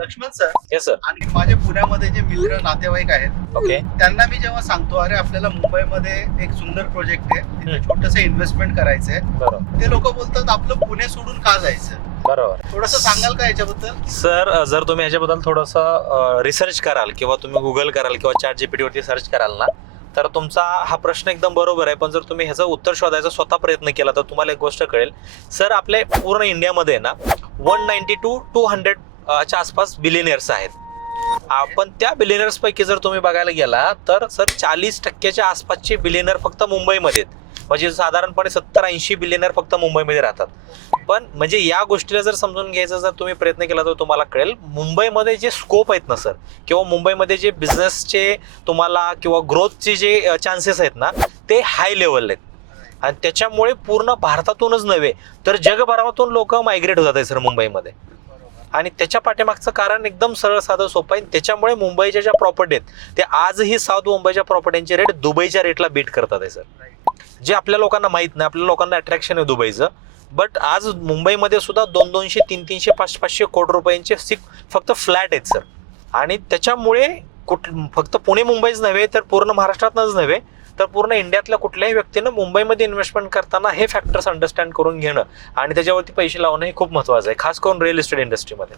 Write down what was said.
Laxman sir, yes sir. आणि माझे पुण्यामध्ये जे मित्र नातेवाईक आहेत ओके. त्यांना मी जेव्हा सांगतो अरे आपल्याला मुंबईमध्ये एक सुंदर प्रोजेक्ट आहे, तिथे छोटस इन्व्हेस्टमेंट करायचंय, बरोबर ते लोक बोलतात आपलं पुणे सोडून का जायचं. बरोबर. थोडस सांगाल का याच्याबद्दल. सर जर तुम्ही ह्याच्याबद्दल थोडंसं रिसर्च कराल किंवा तुम्ही गुगल कराल किंवा ChatGPT वरती सर्च कराल ना, तर तुमचा हा प्रश्न एकदम बरोबर आहे. पण जर तुम्ही ह्याचं उत्तर शोधायचा स्वतः प्रयत्न केला तर तुम्हाला एक गोष्ट कळेल. सर आपले पूर्ण इंडियामध्ये ना 190 to 200 च्या आसपास बिलियनियर्स आहेत. आपण त्या बिलियनर्स पैकी जर तुम्ही बघायला गेला तर सर 40% आसपासचे बिलियनर फक्त मुंबईमध्ये आहेत. म्हणजे साधारणपणे 70-80 बिलियनर फक्त मुंबईमध्ये राहतात. पण म्हणजे या गोष्टीला जर समजून घ्यायचा जर तुम्ही प्रयत्न केला तर तुम्हाला कळेल मुंबईमध्ये जे स्कोप आहेत ना सर, किंवा मुंबईमध्ये जे बिझनेसचे तुम्हाला किंवा ग्रोथचे जे चान्सेस आहेत ना, ते हाय लेवल आहेत. आणि त्याच्यामुळे पूर्ण भारतातूनच नव्हे तर जगभरातून लोक मायग्रेट होतात आहे सर मुंबईमध्ये. आणि त्याच्या पाठीमागचं कारण एकदम सरळ साधं सोपं आहे. त्याच्यामुळे मुंबईच्या ज्या प्रॉपर्टी आहेत ते आजही साऊथ मुंबईच्या प्रॉपर्टीचे रेट दुबईच्या रेटला बीट करतात आहे सर. जे आपल्या लोकांना माहित नाही, आपल्या लोकांना अट्रॅक्शन आहे दुबईचं. बट आज मुंबईमध्ये सुद्धा 200, 300, 500 कोटी रुपयांचे फक्त फ्लॅट आहेत सर. आणि त्याच्यामुळे फक्त पुणे मुंबईच नव्हे तर पूर्ण महाराष्ट्रातच नव्हे तर पूर्ण इंडियातल्या कुठल्याही व्यक्तीनं मुंबईमध्ये इन्व्हेस्टमेंट करताना हे फॅक्टर्स अंडरस्टँड करून घेणं आणि त्याच्यावरती पैसे लावणं हे खूप महत्त्वाचं आहे, खास करून रिअल इस्टेट इंडस्ट्रीमध्ये.